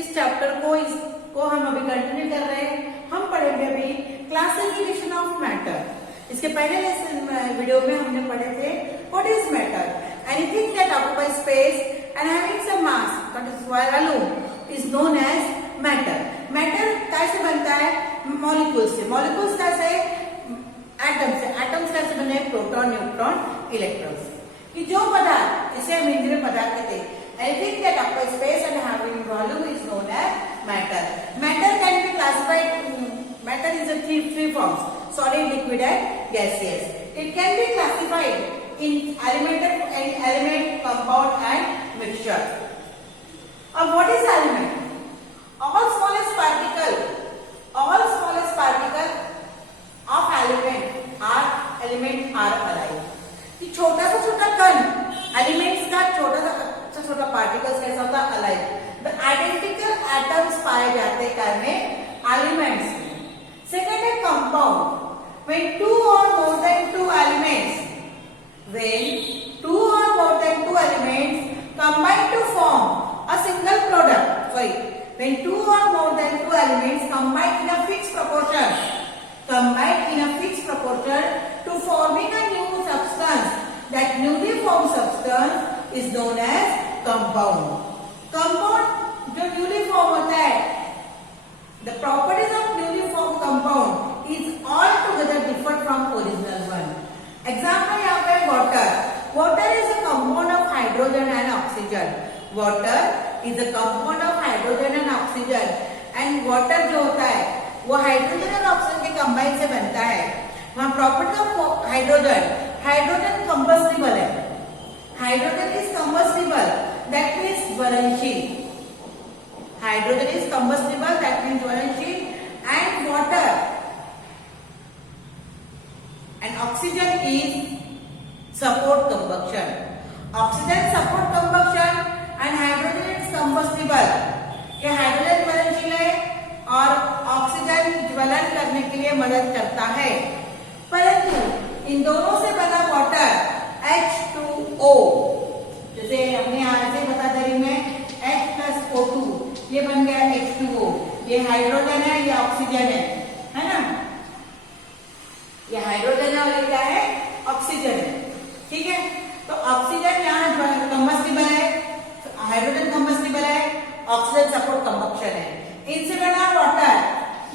इस चैप्टर को इसको हम अभी कंटिन्यू कर रहे हैं। हम पढ़ेंगे अभी क्लासिफिकेशन ऑफ मैटर। इसके पहले लेसन वीडियो में हमने पढ़े थे what is matter, anything that occupy space and having some mass that is volume is known as matter. Matter कैसे बनता है? मॉलिक्यूल्स से। मॉलिक्यूल्स कैसे? एटम्स से। एटम्स कैसे बने? प्रोटॉन, न्यूट्रॉन, इलेक्ट्रॉन से। कि जो पदार्थ, इसे हम हिंदी में पदार्थ कहते हैं, anything that occupies space and having volume is known as matter. Matter can be classified. Matter is a three forms: solid, liquid, and gaseous. It can be classified in element, compound, and mixture. What is element? All smallest particle of element are alive. कि छोटा सा छोटा कण, elements का छोटा particles कैसा होता है? अलाइव। द आइडेंटिकल एटम्स पाए जाते कण में, एलिमेंट्स में। सेकेंड है कंपाउंड। व्हेन टू और more than two elements combine to form a single product. When two or more than two elements combine in a fixed proportion to forming a new substance, that newly formed substance is known as compound. Compound जो newly form होता है, the properties of newly formed compound is altogether different from original one. Example यहाँ पे water. Water is a compound of hydrogen and oxygen. Water is a compound of hydrogen and oxygen. And water जो होता है वो hydrogen और oxygen के combine से बनता है। वहाँ प्रॉपर्टी ऑफ हाइड्रोजन कंबस्टिबल है। Hydrogen is combustible, that means ज्वलनशील। Hydrogen is combustible, that means ज्वलनशील। And water and oxygen is support combustion. Oxygen support combustion and hydrogen is combustible. ये हाइड्रोजन ज्वलनशील है और ऑक्सीजन ज्वलन करने के लिए मदद करता है। परंतु इन दोनों से बना वाटर H2O, जैसे हमने यहाँ से बता दे रही में H+O2, ये बन गया H2O। ये हाइड्रोजन है, ये ऑक्सीजन है ना? ये हाइड्रोजन है और ये क्या है? ऑक्सीजन है। ठीक है, तो ऑक्सीजन यहाँ कंबस्टिबल है, हाइड्रोजन कंबस्टिबल है, ऑक्सीजन सपोर्ट कंबक्शन है। इनसे बना वाटर,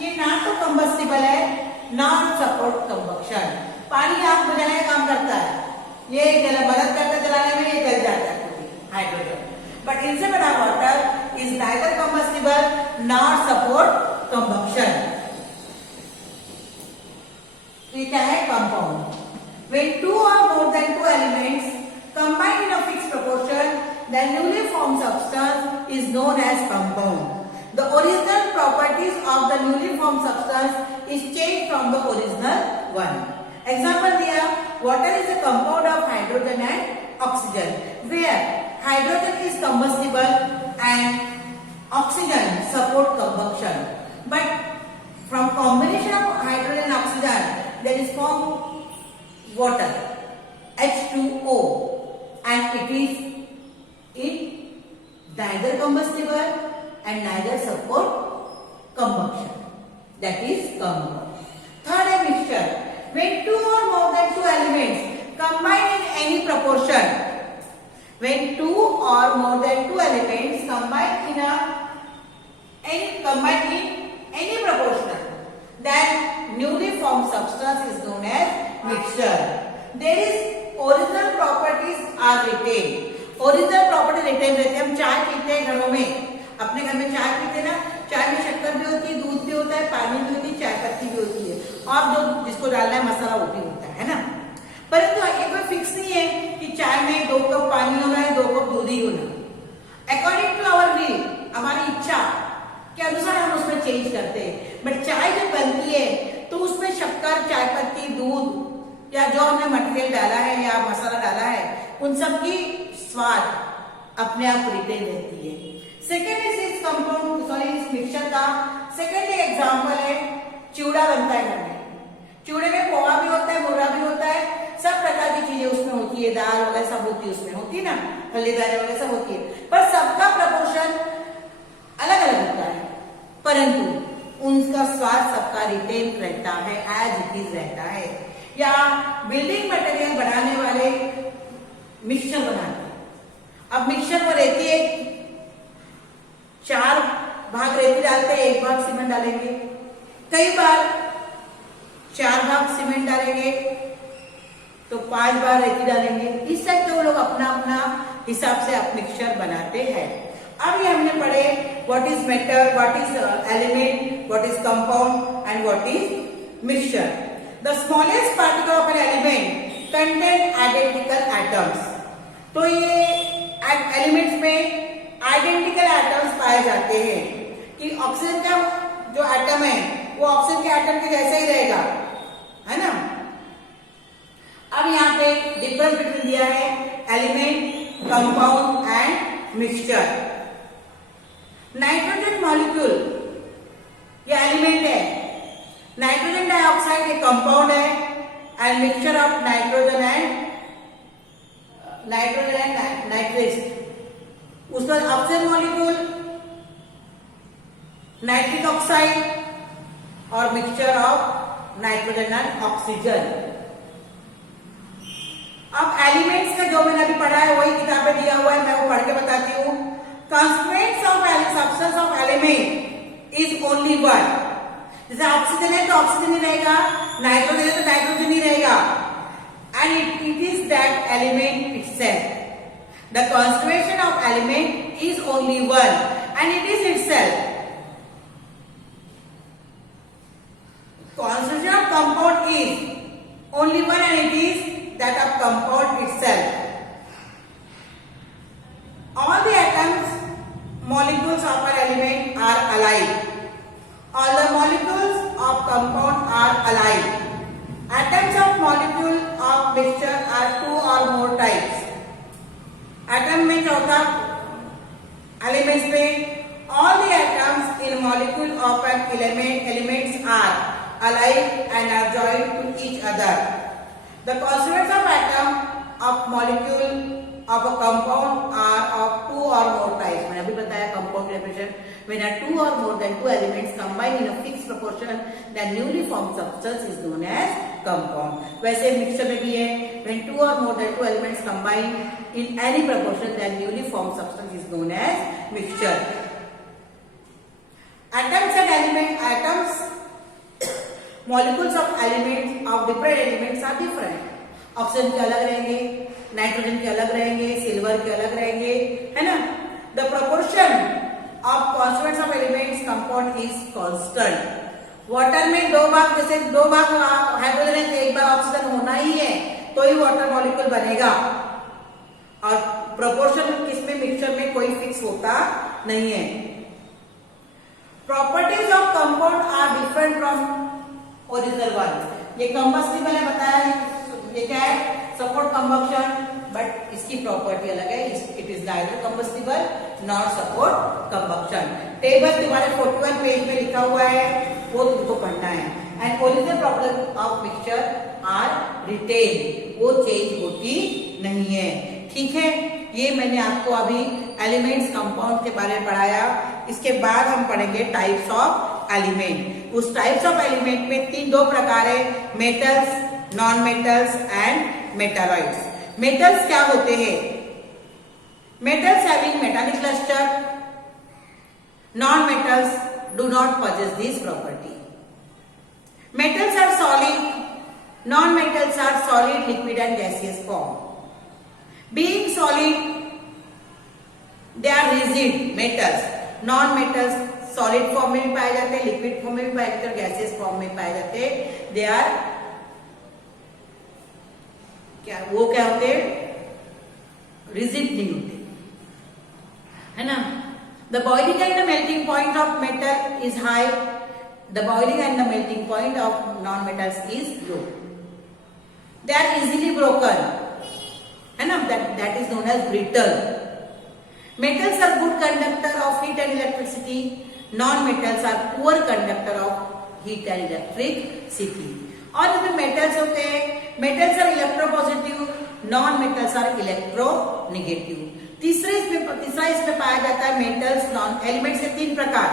ये ना तो कंबस्टिबल है ना सपोर्ट कंबक्शन। पानी आग बुझाने का काम करता है, ये मदद करता है जलाने में, ये जल जाता है हाइड्रोजन। बट इनसे बना water is neither combustible not support combustion. ये क्या है? Compound. When two or more than two elements combine in a fixed proportion, the newly formed substance is known as compound. The original properties of the newly formed substance is changed from the original one. Example दिया, water is a compound of hydrogen and oxygen, where hydrogen is combustible and oxygen support combustion. But from combination of hydrogen and oxygen, there is formed water, H2O, and it is neither combustible and neither support combustion. That is compound. Third is mixture. When two or more than two elements combine in any proportion, when two or more than two elements combine in any proportion, then newly formed substance is known as mixture. There is original properties are retained. Original property retained रहते हैं। हम चाय पीते हैं घरों में, अपने घर में चाय पीते ना, चाय में शक्कर भी होती है, दूध भी होता है, पानी भी होती है, चाय पत्ती भी होती है, और जो जिसको डालना है मसाला वो भी होता है ना। परंतु ये कोई फिक्स नहीं है कि चाय में 2 कप पानी होना है, 2 कप दूध ही होना। अकॉर्डिंग टू आवर विल, हमारी इच्छा के अनुसार हम उसमें चेंज करते हैं। बट चाय जब बनती है तो उसमें शक्कर, चाय पत्ती, दूध या जो हमने मटेरियल डाला है या मसाला डाला है, उन सब की स्वाद अपने आप रिटेन रहती है। सेकेंड इस कंपाउंड इस मिक्सचर का सेकेंड एग्जाम्पल है, चिवड़ा बनता है घर में। चिवड़े में पोहा भी होता है, मुर्रा भी होता है, सब प्रकार की चीजें उसमें होती है, दाल वगैरह सब होती है उसमें, होती है ना, फली दाल वगैरह सब होती है। पर सबका प्रपोर्शन अलग अलग होता है, परंतु उनका स्वाद सबका रिटेन रहता है, एज इट इज रहता है। या बिल्डिंग मटेरियल बनाने वाले मिक्सचर बनाते हैं। अब मिक्सचर में रेती है, 4 भाग रेती डालते हैं, 1 भाग सीमेंट डालेंगे। कई बार 4 भाग सीमेंट डालेंगे तो 5 बार रेती डालेंगे। इस टाइप के वो लोग अपना अपना हिसाब से आप मिक्सचर बनाते हैं। अब ये हमने पढ़े what is metal, what is element, what is compound and what is mixture. The smallest particle of an element contain identical atoms. तो ये एलिमेंट्स में आइडेंटिकल एटम्स पाए जाते हैं कि ऑक्सीजन का जो एटम है वो ऑक्सीजन के एटम के जैसा ही रहेगा, है ना। अब यहाँ पे डिफरेंस बिटवीन दिया है element, compound and mixture. Nitrogen molecule ये एलिमेंट है, नाइट्रोजन डाइऑक्साइड एक कंपाउंड है and mixture of nitrogen and nitrate. उसका ऑक्सीजन मॉलिक्यूल नाइट्रिक ऑक्साइड और mixture of nitrogen and oxygen. अब एलिमेंट्स का जो मैंने अभी पढ़ा है वही किताबें दिया हुआ है, मैं वो पढ़ के बताती हूँ। Constraints of substance of element is only one. जैसे ऑक्सीजन है तो ऑक्सीजन ही रहेगा, नाइट्रोजन है तो नाइट्रोजन ही रहेगा, and it is that element itself. The constraint of element is only one and it is itself. Concentration of compound is only one and it is that of compound itself. All the atoms, molecules of an element are alike. All the molecules of compound are alike. Atoms of molecule of mixture are 2 or more types. Atom में चौथा elements में all the atoms in molecule of an elements are alike and are joined to each other. The constituents of atom of molecule of a compound are of 2 or more types. मैंने अभी बताया compound definition. When are 2 or more than 2 elements combine in a fixed proportion, then newly formed substance is known as compound. वैसे mixture में भी है, when 2 or more than 2 elements combine in any proportion, then newly formed substance is known as mixture. Atoms and atoms molecules of elements of different elements are different. Oxygen के अलग रहेंगे, nitrogen के अलग रहेंगे, silver के अलग रहेंगे, है ना। The proportion of constituents of elements compound is constant. Water में 2 भाग, जैसे 2 भाग हाइड्रोजन है तो 1 भाग ऑक्सीजन होना ही है तो ही वाटर मॉलिक्यूल बनेगा। और प्रोपोर्शन किसमें, मिक्सचर में कोई फिक्स होता नहीं है। Properties of compound are different from original one. ये कंबस्टिबल है बताया, ये क्या है, सपोर्ट कंबक्शन, बट इसकी प्रॉपर्टी अलग है। It is neither combustible nor support combustion. Table तुम्हारे 41 पेज में लिखा हुआ है, वो तुमको पढ़ना है। And original property of mixture are retain, वो चेंज होती नहीं है, ठीक है। ये मैंने आपको अभी एलिमेंट्स कंपाउंड के बारे में पढ़ाया। इसके बाद हम पढ़ेंगे टाइप्स ऑफ एलिमेंट। उस टाइप्स ऑफ एलिमेंट में 2 प्रकार है, metals, non metals and metalloids. Metals क्या होते हैं? Metals having metallic lustre, non metals do not possess this property. Metals are solid, non metals are solid, liquid and gaseous form. Being solid, they are rigid metals. Non metals solid form में भी पाए जाते हैं, liquid form में भी पाए जाते हैं, गैसियस फॉर्म में पाए जाते हैं। दे आर क्या होते हैं, रिजिड नहीं होते, है ना। The boiling and the melting point of metal is high, the boiling and the melting point of non metals is low. They are easily broken, है ना, that is known as brittle. Metals are good conductor of heat and electricity. Non-metals are poor conductor of heat and electricity. और इसमें metals होते हैं, metals are electropositive, non-metals are electronegative. तीसरा इसमें पाया जाता है मेटल्स नॉन एलिमेंट्स के 3 प्रकार,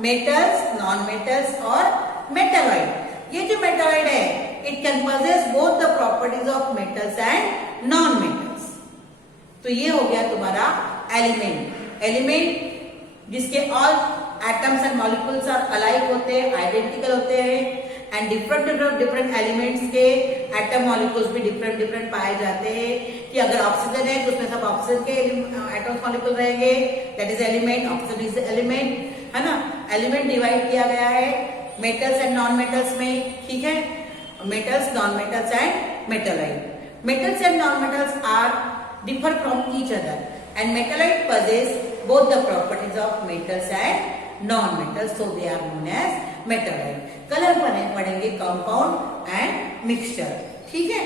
मेटल्स, नॉन मेटल्स और मेटलॉइड। ये जो मेटलॉइड है it can possess both the properties of metals and non metals। तो ये हो गया तुम्हारा एलिमेंट जिसके all atoms and molecules are alike होते हैं, आइडेंटिकल होते हैं, एंड डिफरेंट एलिमेंट्स के एटम मॉलिक्यूल्स भी डिफरेंट पाए जाते हैं। कि अगर ऑक्सीजन है तो उसमें सब ऑक्सीजन के एटम्स मॉलिक्यूल रहेंगे, that is element, oxygen is element, है ना। एलिमेंट डिवाइड किया गया है मेटल्स एंड नॉन मेटल्स में, ठीक है, metals, non metals and metalloid. Metals and non metals are differ from each other and metalloid possess both the properties of metals and non-metals, so they are known as metalloid। कल हम पढ़ेंगे compound and mixture, ठीक है।